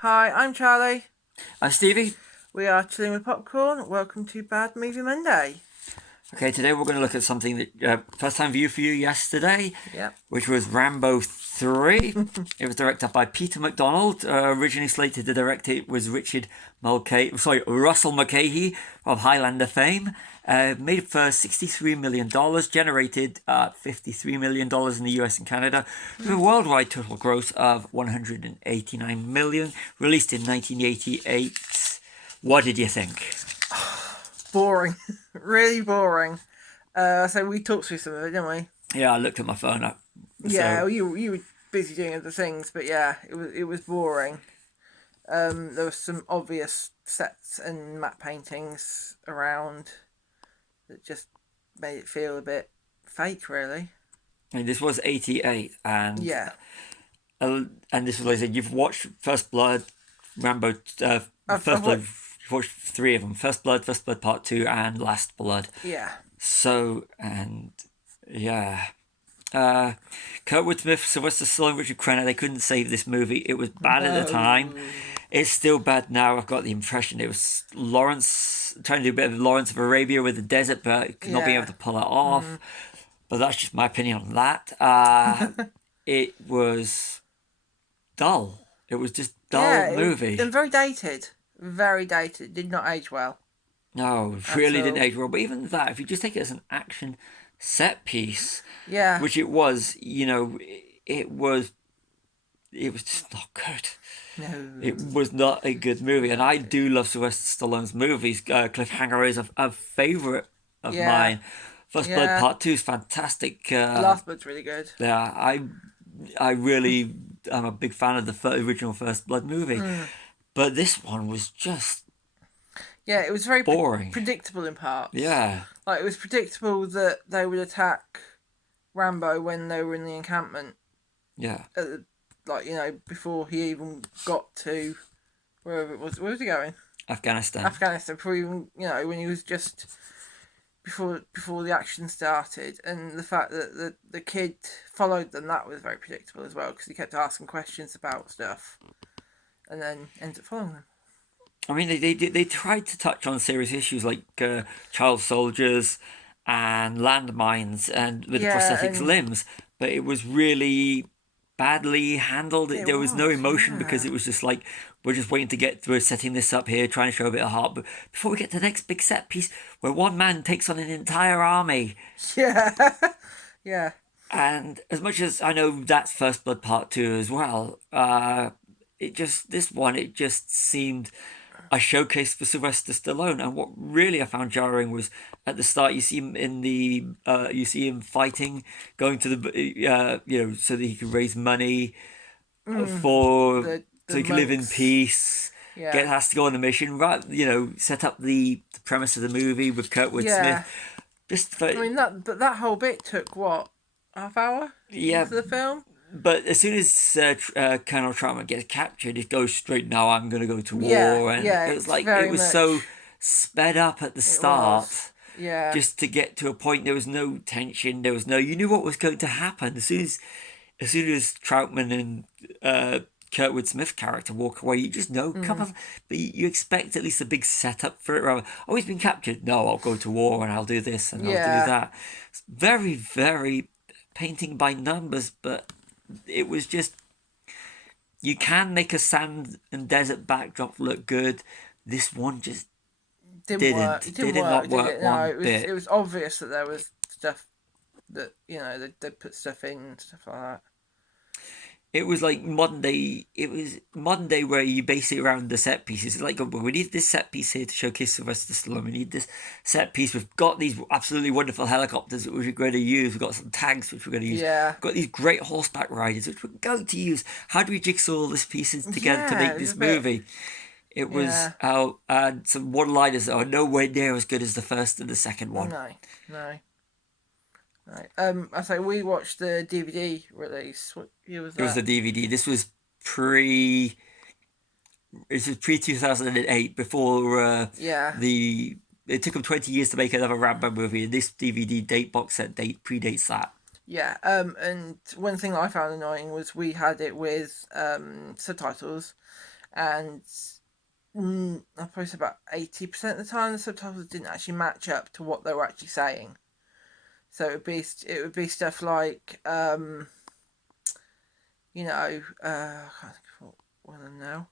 Hi, I'm Charlie. I'm Stevie. We are chilling with popcorn. Welcome to Bad Movie Monday. Okay, today we're going to look at something that first time view for you yesterday, Yep. which was Rambo 3. It was directed by Peter MacDonald. Originally slated to direct it was Russell Mulcahy of Highlander fame. Made for $63 million, generated $53 million in the US and Canada, with a worldwide total gross of $189 million. Released in 1988. What did you think? Boring. Really boring. So we talked through some of it, didn't we? Yeah, I looked at my phone up. Yeah, So you were busy doing other things, but yeah, it was boring. There was some obvious sets and matte paintings around that just made it feel a bit fake, really. I mean, this was 88, Yeah. and this was, like I said, you've watched First Blood, Rambo, I've First Blood. what? You've watched three of them: First Blood Part Two, and Last Blood. Yeah. So, and yeah, uh, Kurtwood Smith, Sylvester Stallone, Richard Crenna, they couldn't save this movie. It was bad at the time. No. It's still bad now. I've got the impression it was Lawrence trying to do a bit of Lawrence of Arabia with the desert, but not being able Yeah. to pull it off. But that's just my opinion on that. It was dull. It was just dull Yeah, movie. and very dated. Very dated. Did not age well No, at really didn't all. age well. But even that, if you just take it as an action set piece, Yeah. which it was, it was it was just not good. It No. was not a good movie, and I do love Sylvester Stallone's movies. Cliffhanger is a favorite of Yeah. mine. First Blood Yeah. Part Two is fantastic. Last Blood's really good. Yeah, I really am a big fan of the original First Blood movie, but this one was just Yeah, it was very boring. predictable in parts. Yeah, Like, it was predictable that they would attack Rambo when they were in the encampment. yeah. At the, before he even got to wherever it was. Where was he going? Afghanistan. Afghanistan. Before even, when he was just before the action started, and the fact that the kid followed them, that was very predictable as well, because he kept asking questions about stuff and then ended up following them. I mean, they tried to touch on serious issues like child soldiers and landmines and with the Yeah, prosthetic and limbs, but it was really badly handled. it There was no was, emotion because yeah. it was just like we're just waiting to get we're setting this up here, trying to show a bit of heart. But before we get to the next big set piece, where one man takes on an entire army, Yeah. Yeah. and as much as I know that's First Blood Part Two as well, it just this one it just seemed a showcase for Sylvester Stallone. And what really I found jarring was at the start you see him in the you see him fighting, going to the so that he could raise money for The so he can live in monks. peace. Yeah. Get has to go on the mission, right? Set up the premise of the movie with Kurtwood Smith. Yeah. Just for, I mean that whole bit took what, half hour yeah, into the film. but as soon as Colonel Trautman gets captured, it goes straight. Now I'm going to go to Yeah. war, and Yeah. it was It's like it very was so much. sped up at the It was. start, Yeah. just to get to a point. There was no tension. There was no. You knew what was going to happen as soon as Troutman and Kurtwood Smith character walk away. You just know, come on. But you expect at least a big setup for it. Rather, oh, he's been captured. No, I'll go to war and I'll do this and I'll do Yeah. that. It's very, very painting by numbers, but it was just you can make a sand and desert backdrop look good. This one just Didn't work. didn't. It Did didn't it not work, did work it? No. one It bit? was obvious that there was stuff that they put stuff in and stuff like that. It was like modern day. It was modern day where you base it around the set pieces. It's like, oh, well, we need this set piece here to showcase Sylvester Stallone. We need this set piece. We've got these absolutely wonderful helicopters that we're going to use. We've got some tanks which we're going to use. Yeah. We've got these great horseback riders which we're going to use. How do we jigsaw all these pieces together to Yeah. make It was this a bit. movie? It was Yeah. and some one-liners that are nowhere near as good as the first and the second one. No. No. Right. I say we watched the DVD release. What year was It was that? the DVD. Pre. This was pre 2008. Before Yeah. the it took them 20 years to make another Rambo movie, and this DVD date box set date predates that. Yeah. And one thing I found annoying was we had it with subtitles, and I probably say about 80% of the time the subtitles didn't actually match up to what they were actually saying. So it would be stuff like I can't think of one of them now.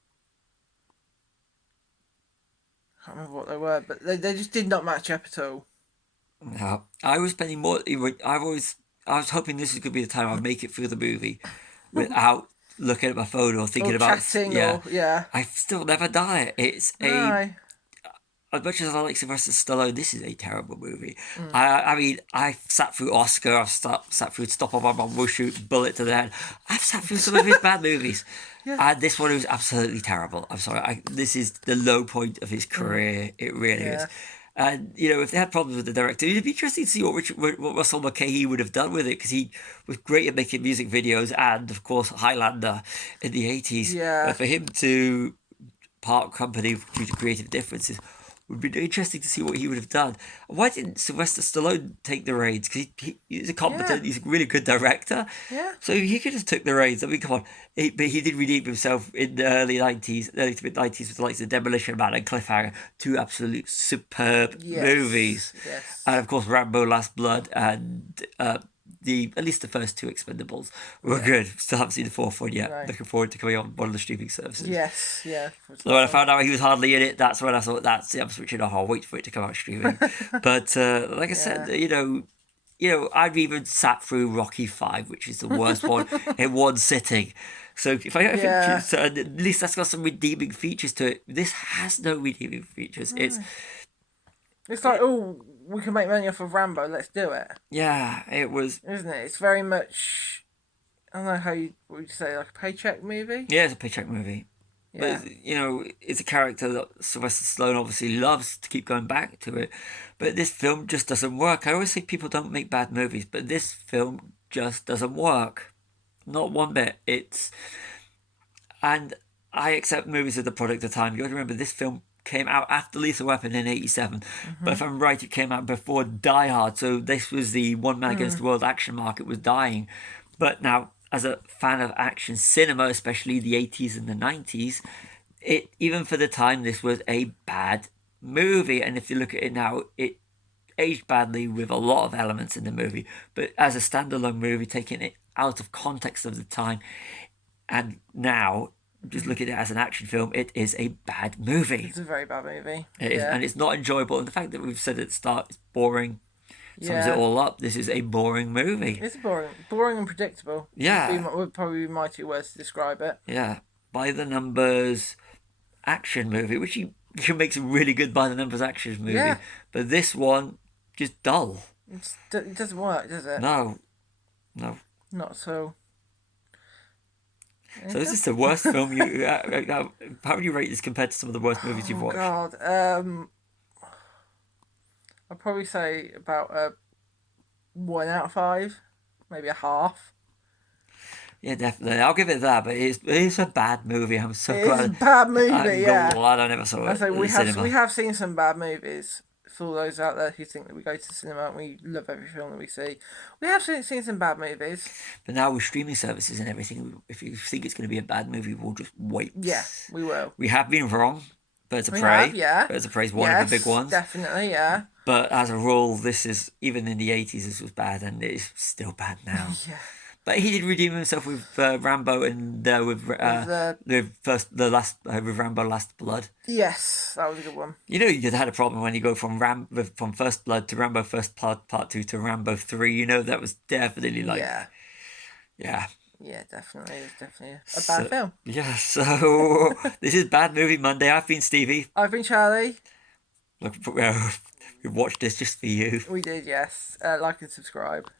I can't remember what they were, but they just did not match up at all. No, I was spending more. I was hoping this was going to be the time I'd make it through the movie without looking at my phone or thinking Or about. chatting, Yeah, or yeah. I've still never done it. It's a No. as much as I like Sylvester Stallone, this is a terrible movie. Mm. I mean, I've sat through Oscar, sat through Stop or My Mom Will Shoot, Bullet to the Head. I've sat through some of his bad movies. Yeah. And this one was absolutely terrible. I'm sorry. This is the low point of his career. It really is. Yeah. And, if they had problems with the director, it'd be interesting to see what Russell McKay would have done with it, because he was great at making music videos and, of course, Highlander in the 80s. Yeah. But for him to part company due to creative differences would be interesting to see what he would have done. Why didn't Sylvester Stallone take the reins? Because he's a competent, he's a really good director. Yeah. So he could have took the reins. I mean, come on. But he did redeem himself in the early to mid 90s with the likes of Demolition Man and Cliffhanger, two absolute superb movies. Yes. And of course, Rambo: Last Blood and at least the first two Expendables were good. Still haven't seen the fourth one yet. Right. Looking forward to coming on one of the streaming services. Yes. Yeah. So when I found out he was hardly in it, that's when I thought, that's it, I'm switching off. I'll wait for it to come out streaming. But like I said, I've even sat through Rocky V, which is the worst one, in one sitting. So at least that's got some redeeming features to it. This has no redeeming features. It's like, oh, we can make money off of Rambo. Let's do it. Yeah, it was. Isn't it? It's very much. I don't know what would you say, like a paycheck movie? Yeah, it's a paycheck movie. Yeah. But, it's a character that Sylvester Stallone obviously loves to keep going back to it. But this film just doesn't work. I always say people don't make bad movies, but this film just doesn't work. Not one bit. And I accept movies as the product of time. You got to remember, this film came out after Lethal Weapon in 87. But if I'm right, it came out before Die Hard. So this was the one man against the world action market was dying. But now, as a fan of action cinema, especially the 80s and the 90s, even for the time, this was a bad movie. And if you look at it now, it aged badly with a lot of elements in the movie. But as a standalone movie, taking it out of context of the time, and now just look at it as an action film, it is a bad movie. It's a very bad movie. It is, and it's not enjoyable. And the fact that we've said at the start it's boring sums it all up. This is a boring movie. It's boring and predictable. Yeah, would probably be my two words to describe it. Yeah, by the numbers action movie, which you can make some really good by the numbers action movie. Yeah. But this one just dull. It doesn't work, does it? No. Not so. So is this the worst film you? How would you rate this compared to some of the worst movies you've watched? God, I'd probably say about a 1 out of 5, maybe a half. Yeah, definitely. I'll give it that, but it's a bad movie. I'm so glad. It's a bad movie. I'm glad I never saw it. I say we have seen some bad movies. For all those out there who think that we go to the cinema and we love every film that we see, we have seen some bad movies. But now with streaming services and everything, if you think it's going to be a bad movie, we'll just wait. Yeah, we will. We have been wrong. Birds of Prey. Birds of Prey is one of the big ones. Definitely, yeah. But as a rule, this is, even in the 80s, this was bad, and it's still bad now. Yeah. But he did redeem himself with Rambo and with Rambo Last Blood. Yes, that was a good one. You had a problem when you go from First Blood to Rambo First Part 2 to Rambo 3. That was definitely yeah, definitely. It's definitely a bad film. Yeah, so this is Bad Movie Monday. I've been Stevie. I've been Charlie. Look, we watched this just for you. We did, yes. Like and subscribe.